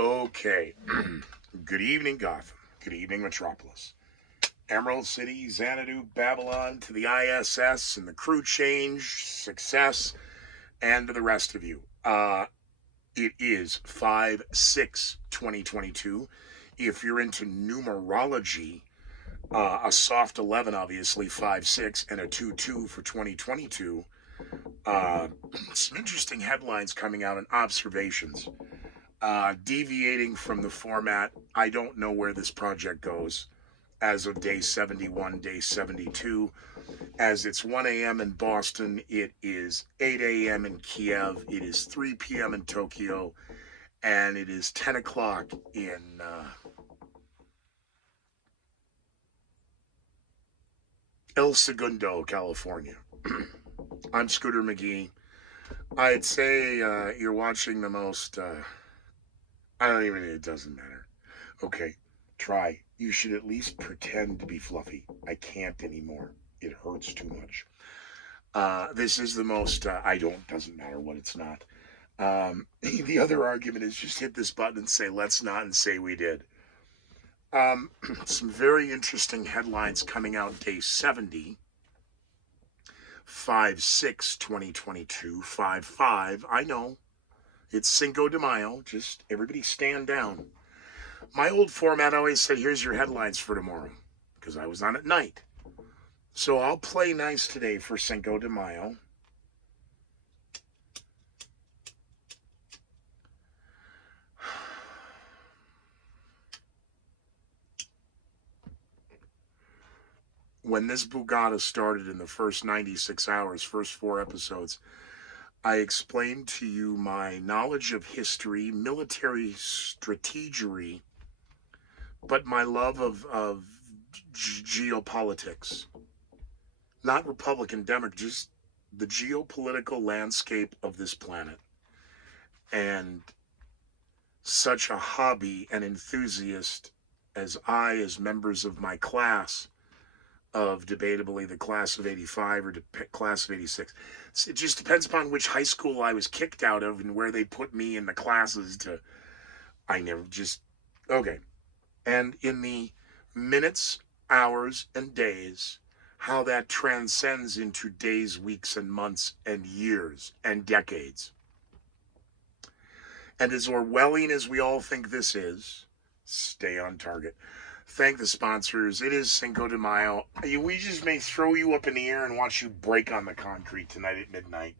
Okay. Good evening, Gotham. Good evening, Metropolis. Emerald City, Xanadu, Babylon, to the ISS and the crew change, success, and to the rest of you. It is 5/6/2022. If you're into numerology, a soft 11, obviously, 5/6, and a 2/2 for 2022. Some interesting headlines coming out and observations. Deviating from the format, I don't know where this project goes as of day 71, day 72. As it's 1 a.m. in Boston, it is 8 a.m. in Kiev, it is 3 p.m. in Tokyo, and it is 10 o'clock in El Segundo, California. I'm Scooter McGee. I'd say you're watching the most... it doesn't matter. Okay, try. You should at least pretend to be fluffy. I can't anymore. It hurts too much. This is the most, doesn't matter what it's not. The other argument is just hit this button and say, let's not, and say we did. Some very interesting headlines coming out day 70. 5/6/2022. 5/5. I know. It's Cinco de Mayo. Just everybody stand down. My old format always said, here's your headlines for tomorrow, because I was on at night. So I'll play nice today for Cinco de Mayo. When this Bugatti started in the first 96 hours, first 4 episodes, I explained to you my knowledge of history, military strategy, but my love of geopolitics. Not Republican, Democrat, just the geopolitical landscape of this planet. And such a hobby and enthusiast as members of my class, of debatably the class of 85 or class of 86. It just depends upon which high school I was kicked out of and where they put me in the classes to... Okay. And in the minutes, hours, and days, how that transcends into days, weeks, and months, and years, and decades. And as Orwellian as we all think this is, stay on target. Thank the sponsors. It is Cinco de Mayo. We just may throw you up in the air and watch you break on the concrete tonight at midnight.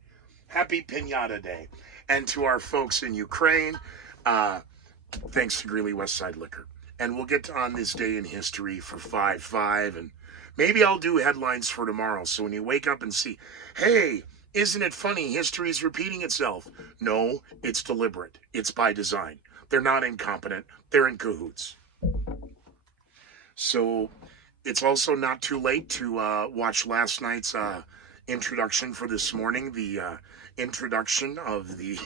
Happy Pinata Day. And to our folks in Ukraine, thanks to Greeley Westside Liquor. And we'll get on this day in history for 5/5, and maybe I'll do headlines for tomorrow, so when you wake up and see, hey, isn't it funny, history is repeating itself? No, it's deliberate. It's by design. They're not incompetent. They're in cahoots. So it's also not too late to watch last night's introduction for this morning, the introduction of the...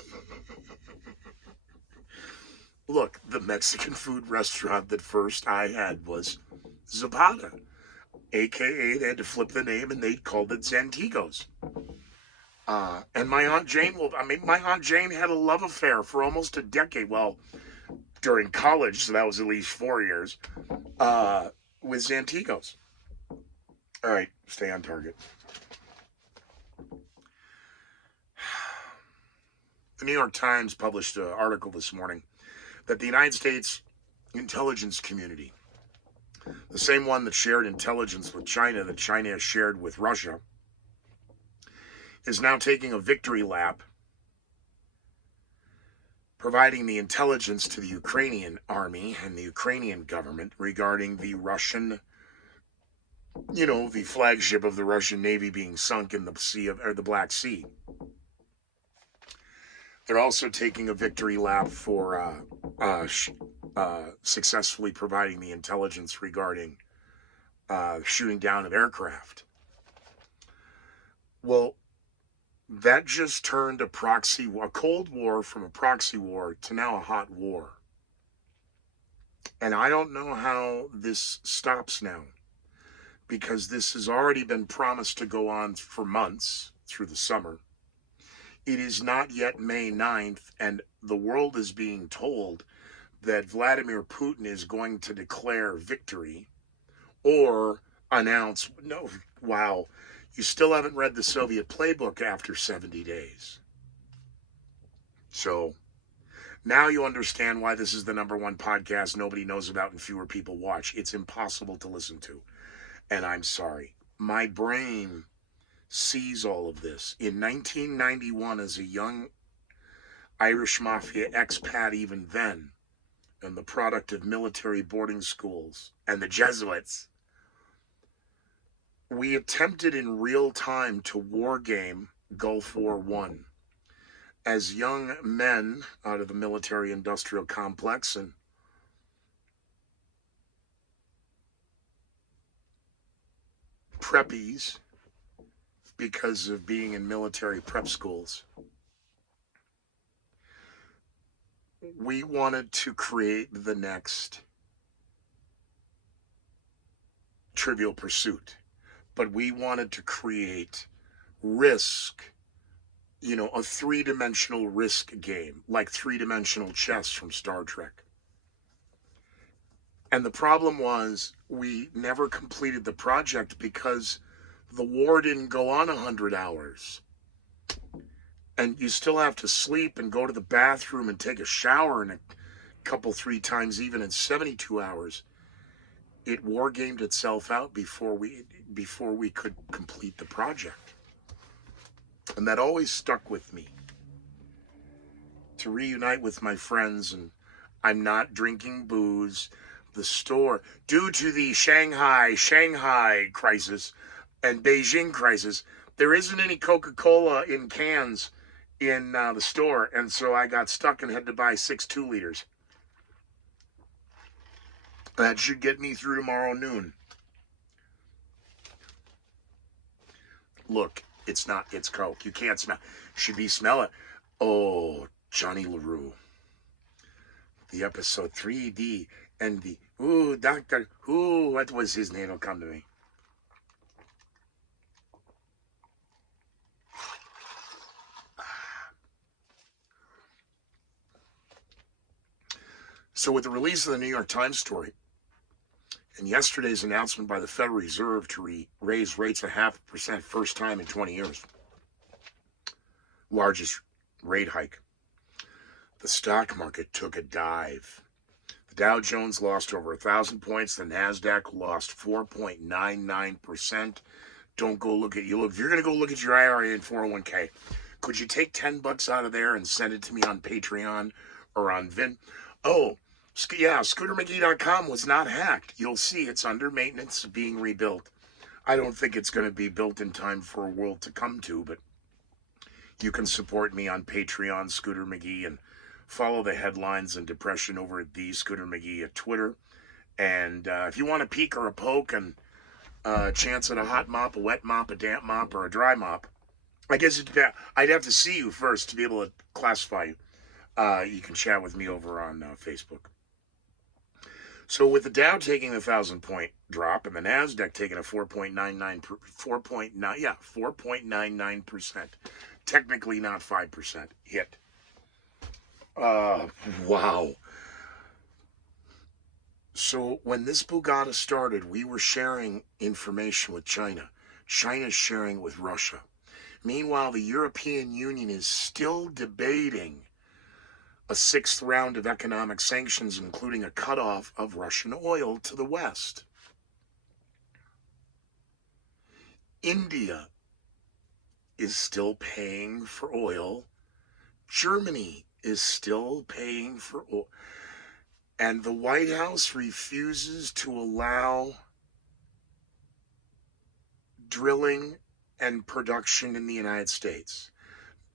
Look, the Mexican food restaurant that first I had was Zapata, a.k.a. they had to flip the name and they called it Zantigos. And my Aunt Jane had a love affair for almost a decade. Well, during college, so that was at least 4 years, with Zantigos. All right, stay on target. The New York Times published an article this morning that the United States intelligence community, the same one that shared intelligence with China that China has shared with Russia, is now taking a victory lap, providing the intelligence to the Ukrainian army and the Ukrainian government regarding the Russian, the flagship of the Russian Navy being sunk in the Black Sea. They're also taking a victory lap for successfully providing the intelligence regarding shooting down of aircraft. Well, that just turned a Cold War from a proxy war to now a hot war. And I don't know how this stops now, because this has already been promised to go on for months through the summer. It is not yet May 9th, and the world is being told that Vladimir Putin is going to declare victory or announce, no, wow, you still haven't read the Soviet playbook after 70 days. So now you understand why this is the #1 podcast nobody knows about and fewer people watch. It's impossible to listen to. And I'm sorry. My brain sees all of this. In 1991, as a young Irish Mafia expat even then, and the product of military boarding schools and the Jesuits, we attempted in real time to wargame Gulf War I. As young men out of the military-industrial complex and preppies, because of being in military prep schools, we wanted to create the next Trivial Pursuit, but we wanted to create Risk, a three-dimensional Risk game, like three-dimensional chess from Star Trek. And the problem was we never completed the project because the war didn't go on 100 hours. And you still have to sleep and go to the bathroom and take a shower and a couple, 3 times even in 72 hours. It war gamed itself out before we could complete the project. And that always stuck with me. To reunite with my friends, and I'm not drinking booze. The store, due to the Shanghai crisis and Beijing crisis, there isn't any Coca-Cola in cans in the store, and so I got stuck and had to buy 6 2-liters. That should get me through tomorrow noon. Look, it's Coke. You can't smell. Should we smell it? Oh, Johnny LaRue. The episode 3D and the, what was his name? It'll come to me. So with the release of the New York Times story and yesterday's announcement by the Federal Reserve to raise rates 0.5% first time in 20 years, largest rate hike, the stock market took a dive. The Dow Jones lost over 1,000 points. The NASDAQ lost 4.99%. Don't go look at you. If you're going to go look at your IRA and 401k, could you take $10 out of there and send it to me on Patreon or on Vin? Oh, yeah, ScooterMcGee.com was not hacked. You'll see it's under maintenance, being rebuilt. I don't think it's going to be built in time for a world to come to, but you can support me on Patreon, Scooter McGee, and follow the headlines and depression over at the Scooter McGee at Twitter. And if you want a peek or a poke and a chance at a hot mop, a wet mop, a damp mop, or a dry mop, I guess I'd have to see you first to be able to classify you. You can chat with me over on Facebook. So with the Dow taking the 1,000-point drop and the NASDAQ taking a 4.99%, technically not 5% hit. Wow. So when this Bugatti started, we were sharing information with China. China's sharing with Russia. Meanwhile, the European Union is still debating a 6th round of economic sanctions, including a cutoff of Russian oil to the West. India is still paying for oil. Germany is still paying for oil. And the White House refuses to allow drilling and production in the United States.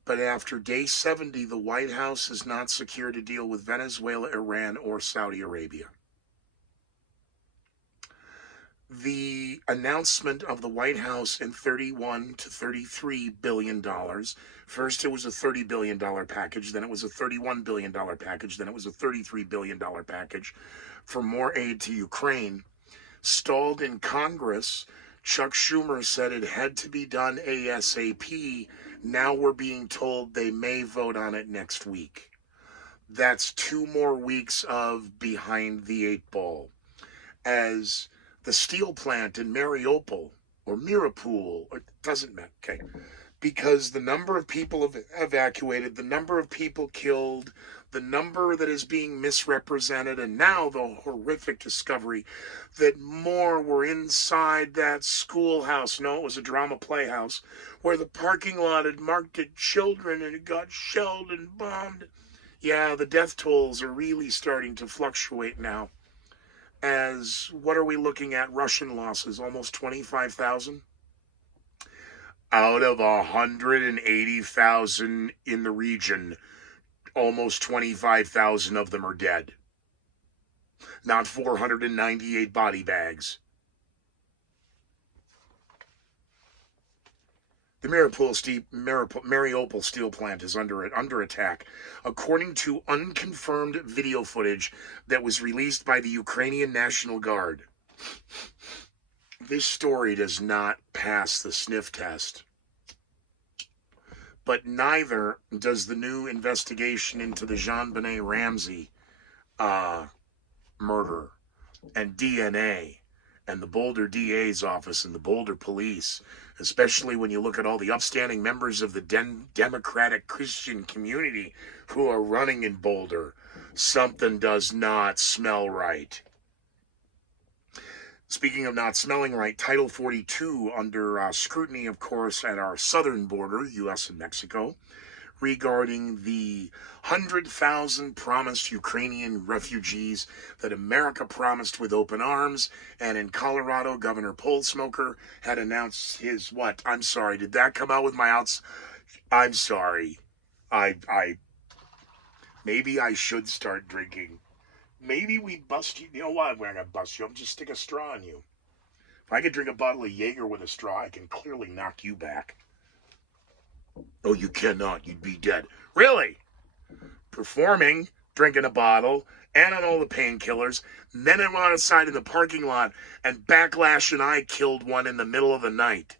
But after day 70, the White House has not secured a deal with Venezuela, Iran, or Saudi Arabia. The announcement of the White House in $31 to $33 billion. First, it was a $30 billion package. Then it was a $31 billion package. Then it was a $33 billion package for more aid to Ukraine. Stalled in Congress. Chuck Schumer said it had to be done ASAP. Now we're being told they may vote on it next week. That's 2 more weeks of behind the 8 ball. As the steel plant in Mariupol or Mirapol, it doesn't matter, okay? Because the number of people evacuated, the number of people killed, the number that is being misrepresented, and now the horrific discovery that more were inside that schoolhouse. No, it was a drama playhouse where the parking lot had marked it children and it got shelled and bombed. Yeah, the death tolls are really starting to fluctuate now. As what are we looking at? Russian losses, almost 25,000 out of 180,000 in the region. Almost 25,000 of them are dead. Not 498 body bags. The Mariupol steel plant is under attack, according to unconfirmed video footage that was released by the Ukrainian National Guard. This story does not pass the sniff test. But neither does the new investigation into the Jean-Benet Ramsey murder and DNA and the Boulder DA's office and the Boulder police, especially when you look at all the upstanding members of the Democratic Christian community who are running in Boulder. Something does not smell right. Speaking of not smelling right, Title 42 under scrutiny, of course, at our southern border, U.S. and Mexico, regarding the 100,000 promised Ukrainian refugees that America promised with open arms. And in Colorado, Governor Polsmoker had announced his what? I'm sorry, did that come out with my outs? I'm sorry. Maybe I should start drinking. Maybe we bust you. You know what? We're not going to bust you. I'm just stick a straw in you. If I could drink a bottle of Jaeger with a straw, I can clearly knock you back. Oh, you cannot. You'd be dead. Really? Performing, drinking a bottle, and on all the painkillers. Then I went outside in the parking lot, and Backlash and I killed one in the middle of the night.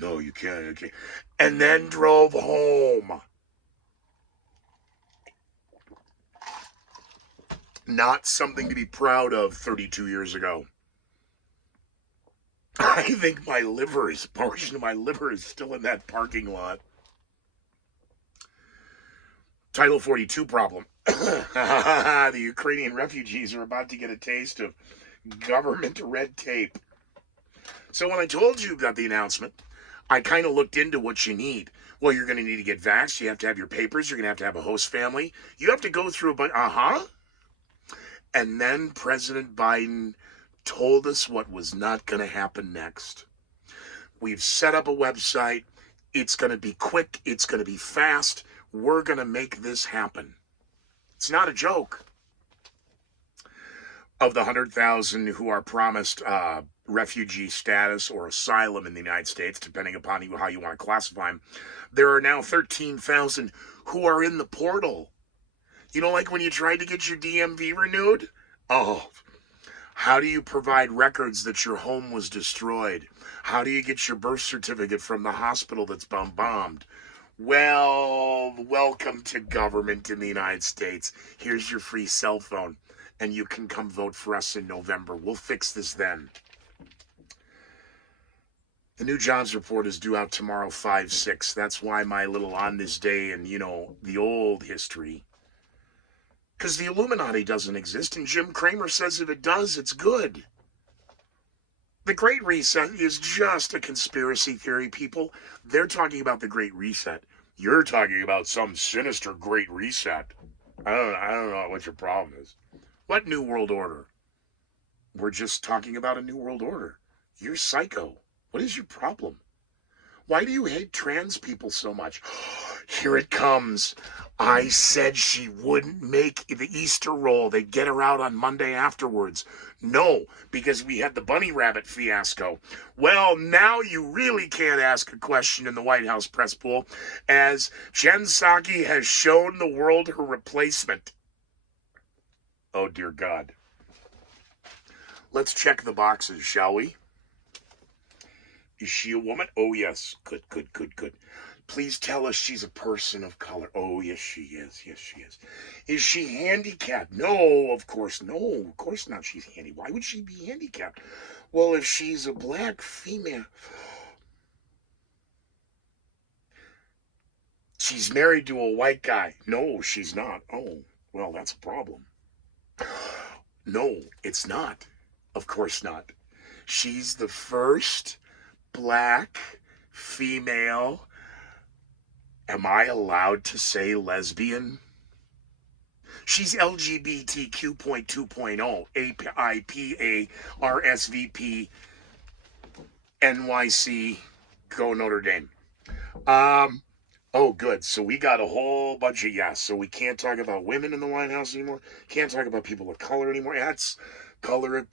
No, you can't. Okay. And then drove home. Not something to be proud of 32 years ago. I think portion of my liver is still in that parking lot. Title 42 problem. The Ukrainian refugees are about to get a taste of government red tape. So when I told you about the announcement, I kind of looked into what you need. Well, you're going to need to get vaxxed. You have to have your papers. You're going to have a host family. You have to go through a bunch. And then President Biden told us what was not going to happen next. We've set up a website. It's going to be quick. It's going to be fast. We're going to make this happen. It's not a joke. Of the 100,000 who are promised refugee status or asylum in the United States, depending upon how you want to classify them, there are now 13,000 who are in the portal. You know, like when you tried to get your DMV renewed? Oh, how do you provide records that your home was destroyed? How do you get your birth certificate from the hospital that's bombed? Well, welcome to government in the United States. Here's your free cell phone, and you can come vote for us in November. We'll fix this then. The new jobs report is due out tomorrow, 5/6. That's why my little on this day and, the old history. Because the Illuminati doesn't exist, and Jim Cramer says if it does, it's good. The Great Reset is just a conspiracy theory, people. They're talking about the Great Reset. You're talking about some sinister Great Reset. I don't know what your problem is. What New World Order? We're just talking about a New World Order. You're psycho. What is your problem? Why do you hate trans people so much? Here it comes. I said she wouldn't make the Easter roll. They'd get her out on Monday afterwards. No, because we had the bunny rabbit fiasco. Well, now you really can't ask a question in the White House press pool, as Jen Psaki has shown the world her replacement. Oh, dear God. Let's check the boxes, shall we? Is she a woman? Oh, yes. Good. Please tell us she's a person of color. Oh, yes, she is. Yes, she is. Is she handicapped? No, of course. No, of course not. She's handicapped. Why would she be handicapped? Well, if she's a black female, she's married to a white guy. No, she's not. Oh, well, that's a problem. No, it's not. Of course not. She's the first black female. Am I allowed to say lesbian? She's LGBTQ.2.0, AIPA, RSVP, NYC, go Notre Dame. Oh, good. So we got a whole bunch of yes. So we can't talk about women in the White House anymore. Can't talk about people of color anymore. That's color of...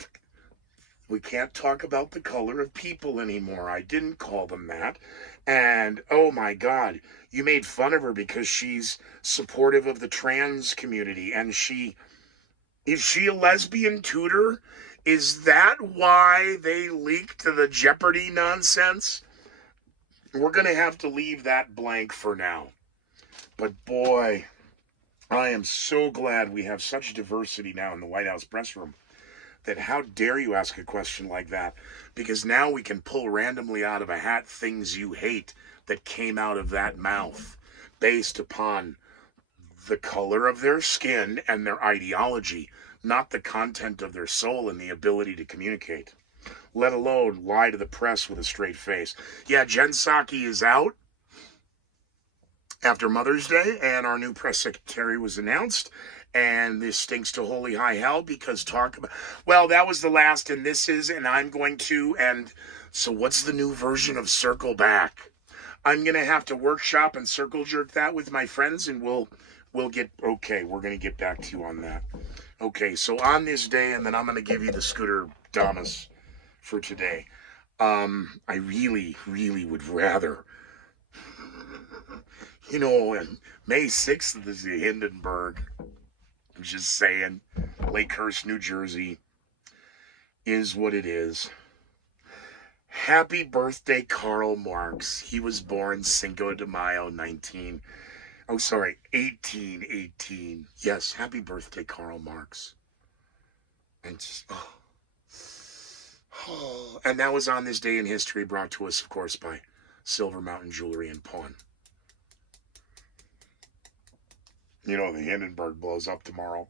We can't talk about the color of people anymore. I didn't call them that. And, oh my God, you made fun of her because she's supportive of the trans community. And is she a lesbian tutor? Is that why they leaked the Jeopardy nonsense? We're going to have to leave that blank for now. But boy, I am so glad we have such diversity now in the White House press room. That how dare you ask a question like that? Because now we can pull randomly out of a hat things you hate that came out of that mouth based upon the color of their skin and their ideology, not the content of their soul and the ability to communicate, let alone lie to the press with a straight face. Yeah, Jen Psaki is out after Mother's Day, and our new press secretary was announced. And this stinks to holy high hell because well, that was the last, and this is, and I'm going to, and so what's the new version of Circle Back? I'm going to have to workshop and circle jerk that with my friends, and we'll get, okay, we're going to get back to you on that. Okay, so on this day, and then I'm going to give you the Scooter Damas for today. I really, really would rather, May 6th is the Hindenburg. I'm just saying, Lakehurst, New Jersey is what it is. Happy birthday, Karl Marx. He was born Cinco de Mayo, 1818. Yes, happy birthday, Karl Marx. And just, and that was on this day in history, brought to us, of course, by Silver Mountain Jewelry and Pawn. The Hindenburg blows up tomorrow.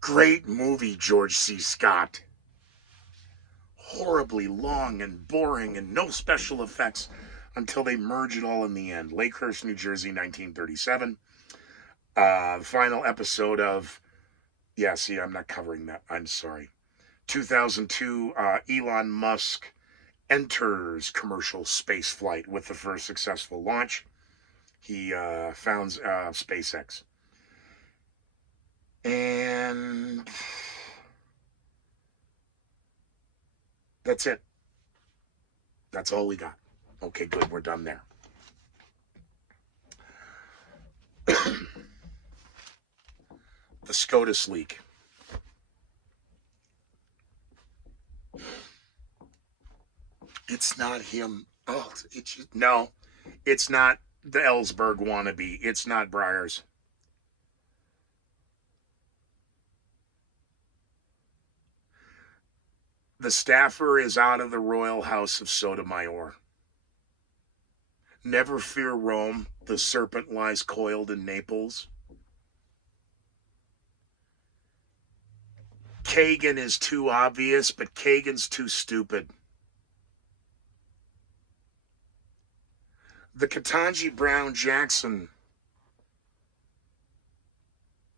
Great movie, George C. Scott. Horribly long and boring and no special effects until they merge it all in the end. Lakehurst, New Jersey, 1937. The final episode of... Yeah, see, I'm not covering that. I'm sorry. 2002, Elon Musk enters commercial space flight with the first successful launch. He founds SpaceX. And that's it. That's all we got. Okay, good. We're done there. The SCOTUS leak. It's not him. Oh, no, it's not the Ellsberg wannabe. It's not Breyers. The staffer is out of the royal house of Sotomayor. Never fear Rome, the serpent lies coiled in Naples. Kagan is too obvious, but Kagan's too stupid. The Ketanji Brown Jackson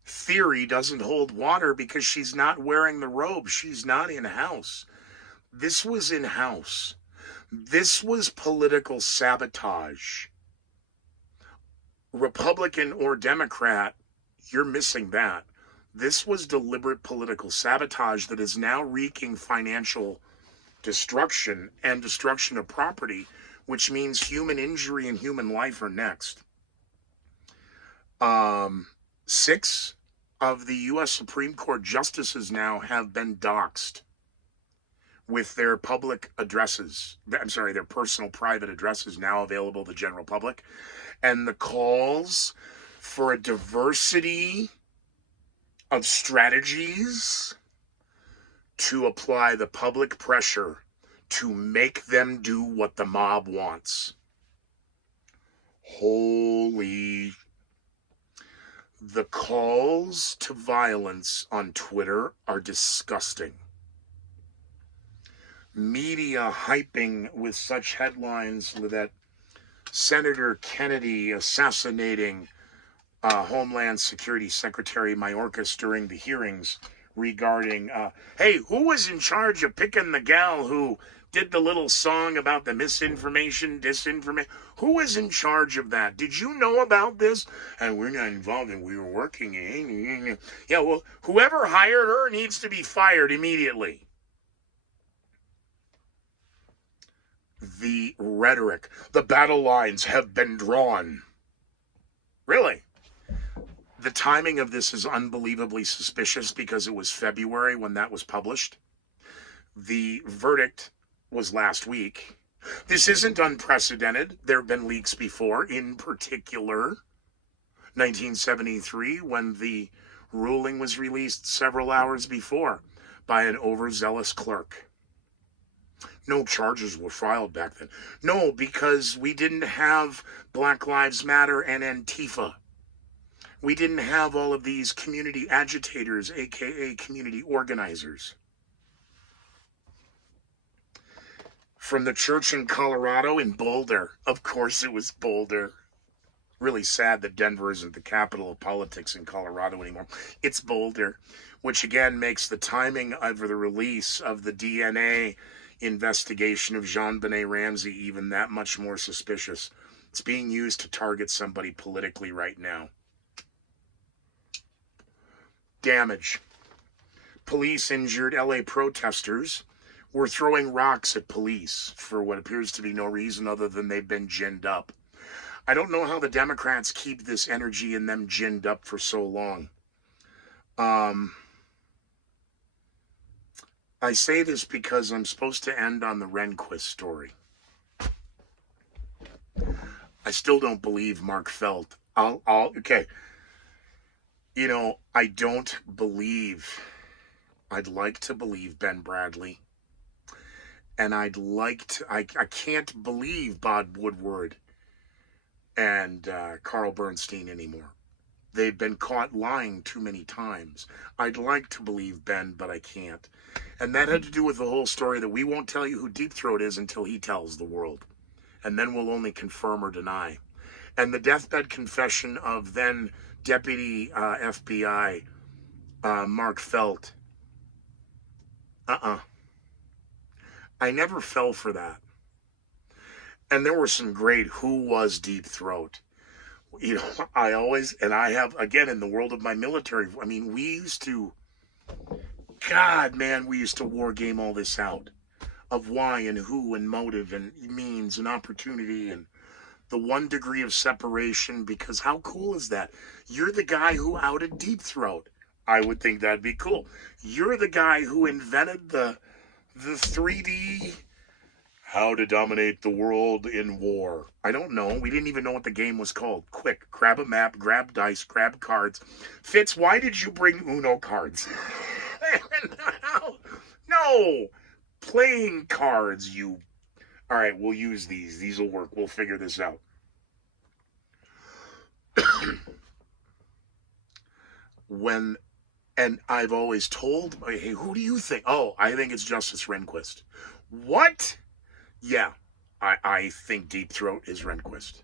theory doesn't hold water because she's not wearing the robe. She's not in-house. This was in-house. This was political sabotage. Republican or Democrat, you're missing that. This was deliberate political sabotage that is now wreaking financial destruction and destruction of property, which means human injury and human life are next. 6 of the U.S. Supreme Court justices now have been doxxed. with their public addresses. I'm sorry, their personal private addresses now available to the general public. And the calls for a diversity of strategies to apply the public pressure to make them do what the mob wants. Holy. The calls to violence on Twitter are disgusting. Media hyping with such headlines that Senator Kennedy assassinating Homeland Security Secretary Mayorkas during the hearings regarding, hey, who was in charge of picking the gal who did the little song about the misinformation, disinformation? Who was in charge of that? Did you know about this? And we're not involved, and we were working. Yeah, well, whoever hired her needs to be fired immediately. The rhetoric, the battle lines have been drawn. Really? The timing of this is unbelievably suspicious because it was February when that was published. The verdict was last week. This isn't unprecedented. There have been leaks before, in particular 1973 when the ruling was released several hours before by an overzealous clerk. No charges were filed back then. No, because we didn't have Black Lives Matter and Antifa. We didn't have all of these community agitators, aka community organizers. From the church in Colorado, in Boulder. Of course it was Boulder. Really sad that Denver isn't the capital of politics in Colorado anymore. It's Boulder, which again makes the timing of the release of the DNA investigation of Jean-Benet Ramsey even that much more suspicious. It's being used to target somebody politically right now. Damage. Police injured LA protesters were throwing rocks at police for what appears to be no reason other than they've been ginned up. I don't know how the Democrats keep this energy in them ginned up for so long. I say this because I'm supposed to end on the Rehnquist story. I still don't believe Mark Felt. Okay. You know, I don't believe. I'd like to believe Ben Bradley. And I'd like to, I can't believe Bob Woodward and Carl Bernstein anymore. They've been caught lying too many times. I'd like to believe Ben, but I can't. And that had to do with the whole story that we won't tell you who Deep Throat is until he tells the world. And then we'll only confirm or deny. And the deathbed confession of then Deputy FBI Mark Felt. I never fell for that. And there were some great who was Deep Throat. You know, I always, and I have, again, in the world of my military, I mean, we used to, God, man, we used to war game all this out of why and who and motive and means and opportunity and the 1 degree of separation, because how cool is that? You're the guy who outed Deep Throat. I would think that'd be cool. You're the guy who invented the 3D how to dominate the world in war. I don't know. We didn't even know what the game was called. Quick, grab a map, grab dice, grab cards. Fitz, why did you bring Uno cards? No. Playing cards, you. All right, we'll use these. These will work. We'll figure this out. And I've always told, hey, who do you think? Oh, I think it's Justice Rehnquist. What? Yeah, I think Deep Throat is Rehnquist.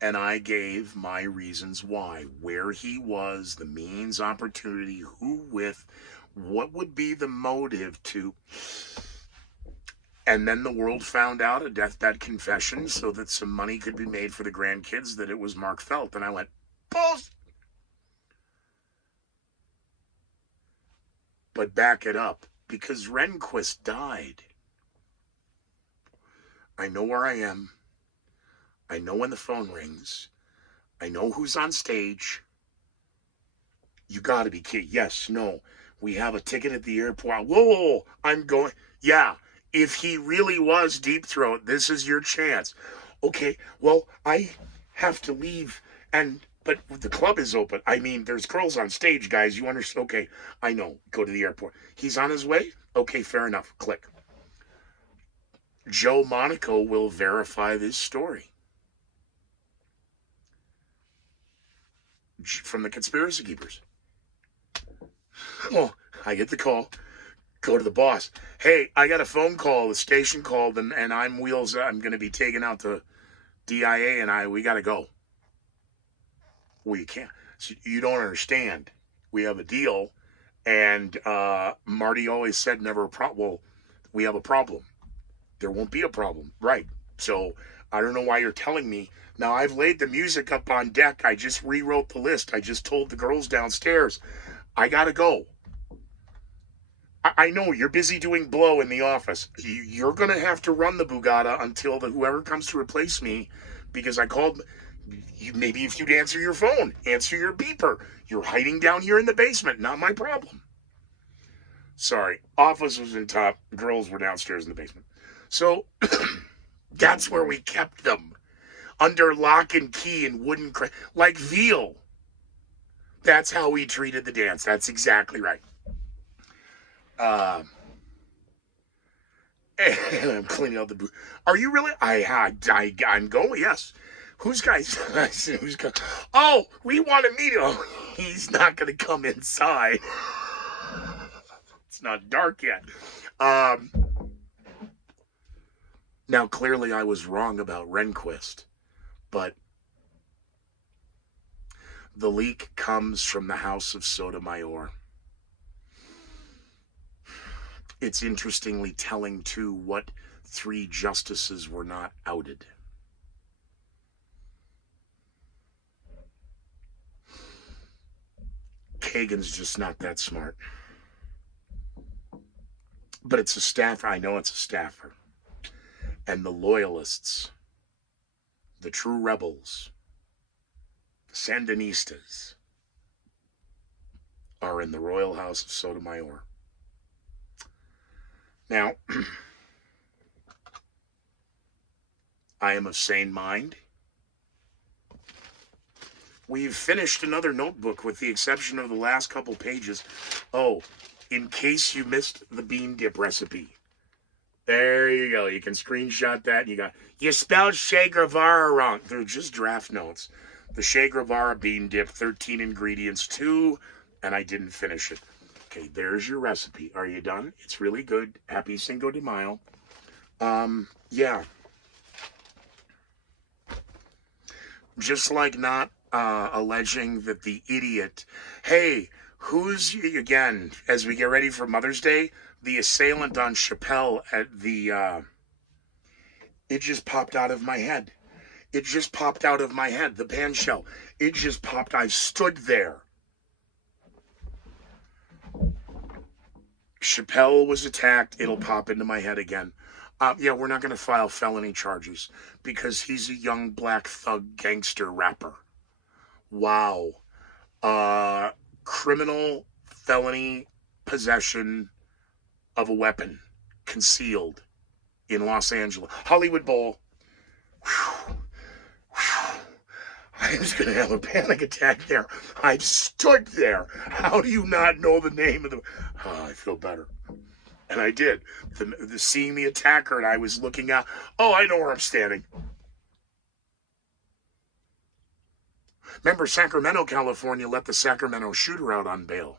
And I gave my reasons why, where he was, the means, opportunity, who with, what would be the motive to. And then the world found out a deathbed confession so that some money could be made for the grandkids that it was Mark Felt. And I went, bullshit. But back it up, because Rehnquist died. I know where I am. I know when the phone rings. I know who's on stage. You got to be kidding. Yes, no. We have a ticket at the airport. Whoa, I'm going. Yeah, If he really was Deep Throat, this is your chance. Okay, well, I have to leave, but the club is open. I mean, there's girls on stage, guys. You understand? Okay, I know. Go to the airport. He's on his way? Okay, fair enough. Click. Joe Monaco will verify this story from the Conspiracy Keepers. Oh, I get the call. Go to the boss. Hey, I got a phone call. The station called, and I'm wheels. I'm going to be taking out the DIA, and we got to go. Well, you can't. So you don't understand. We have a deal, and Marty always said never a problem. Well, we have a problem. There won't be a problem. Right. So I don't know why you're telling me. Now, I've laid the music up on deck. I just rewrote the list. I just told the girls downstairs, I got to go. I know you're busy doing blow in the office. You're going to have to run the Bugatti until whoever comes to replace me, because I called. Maybe if you'd answer your phone, answer your beeper. You're hiding down here in the basement. Not my problem. Sorry. Office was in top. Girls were downstairs in the basement. So that's where we kept them. Under lock and key and wooden like veal. That's how we treated the dance. That's exactly right. And I'm cleaning out the boot. Are you really? I'm going. Yes. Who's guys? I said, who's going? Oh, we want to meet him. He's not going to come inside. It's not dark yet. Now, clearly, I was wrong about Rehnquist, but the leak comes from the House of Sotomayor. It's interestingly telling, too, what 3 justices were not outed. Kagan's just not that smart. But it's a staffer. I know it's a staffer. And the loyalists, the true rebels, the Sandinistas, are in the Royal House of Sotomayor. Now, I am of sane mind. We've finished another notebook with the exception of the last couple pages. Oh, in case you missed the bean dip recipe. There you go. You can screenshot that. You spelled Che Guevara wrong. They're just draft notes. The Che Guevara bean dip, 13 ingredients, 2, and I didn't finish it. Okay, there's your recipe. Are you done? It's really good. Happy Cinco de Mayo. Yeah. Just like not alleging that the idiot, hey, who's, again, as we get ready for Mother's Day, the assailant on Chappelle at the, it just popped out of my head. It just popped out of my head, the pan shell. It just popped. I stood there. Chappelle was attacked. It'll pop into my head again. Yeah, we're not going to file felony charges because he's a young black thug gangster rapper. Wow. Criminal felony possession of a weapon concealed in Los Angeles. Hollywood Bowl. Whew. Whew. I was going to have a panic attack there. I stood there. How do you not know the name of the... Oh, I feel better. And I did. Seeing the attacker, and I was looking out. Oh, I know where I'm standing. Remember, Sacramento, California let the Sacramento shooter out on bail.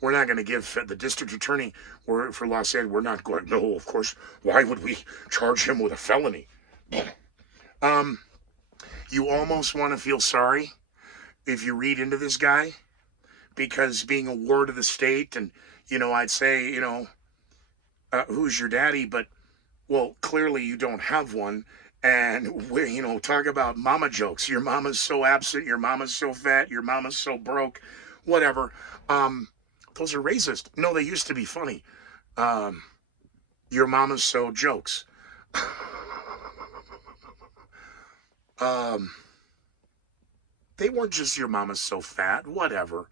We're not going to give the district attorney for Los Angeles, we're not going, no, of course, why would we charge him with a felony? You almost want to feel sorry if you read into this guy, because being a ward of the state, and, I'd say, who's your daddy? But, well, clearly you don't have one. And, talk about mama jokes. Your mama's so absent. Your mama's so fat. Your mama's so broke. Whatever. Those are racist. No, they used to be funny. Your mama's so jokes. They weren't just your mama's so fat. Whatever.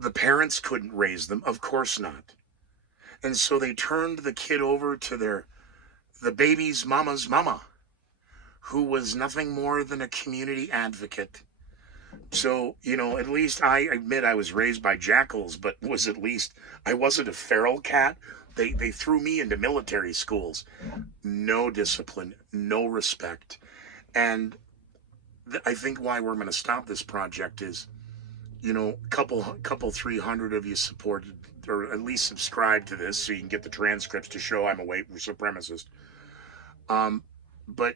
The parents couldn't raise them, of course not. And so they turned the kid over to the baby's mama's mama, who was nothing more than a community advocate. So, at least I admit I was raised by jackals, but I wasn't a feral cat. They threw me into military schools. No discipline, no respect. And I think why we're going to stop this project is, couple 300 of you supported, or at least subscribe to this so you can get the transcripts to show I'm a white supremacist. But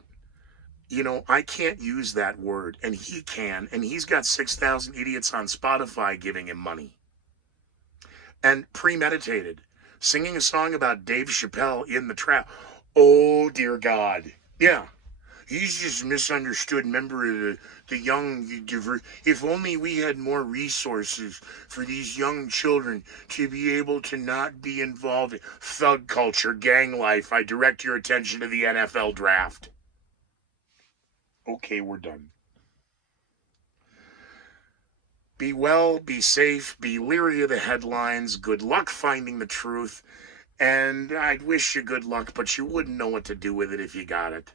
I can't use that word, and he can, and he's got 6,000 idiots on Spotify giving him money. And premeditated. Singing a song about Dave Chappelle in the trap. Oh, dear God. Yeah. He's just a misunderstood member of the young. If only we had more resources for these young children to be able to not be involved in thug culture, gang life. I direct your attention to the NFL draft. Okay, we're done. Be well, be safe, be leery of the headlines. Good luck finding the truth. And I'd wish you good luck, but you wouldn't know what to do with it if you got it.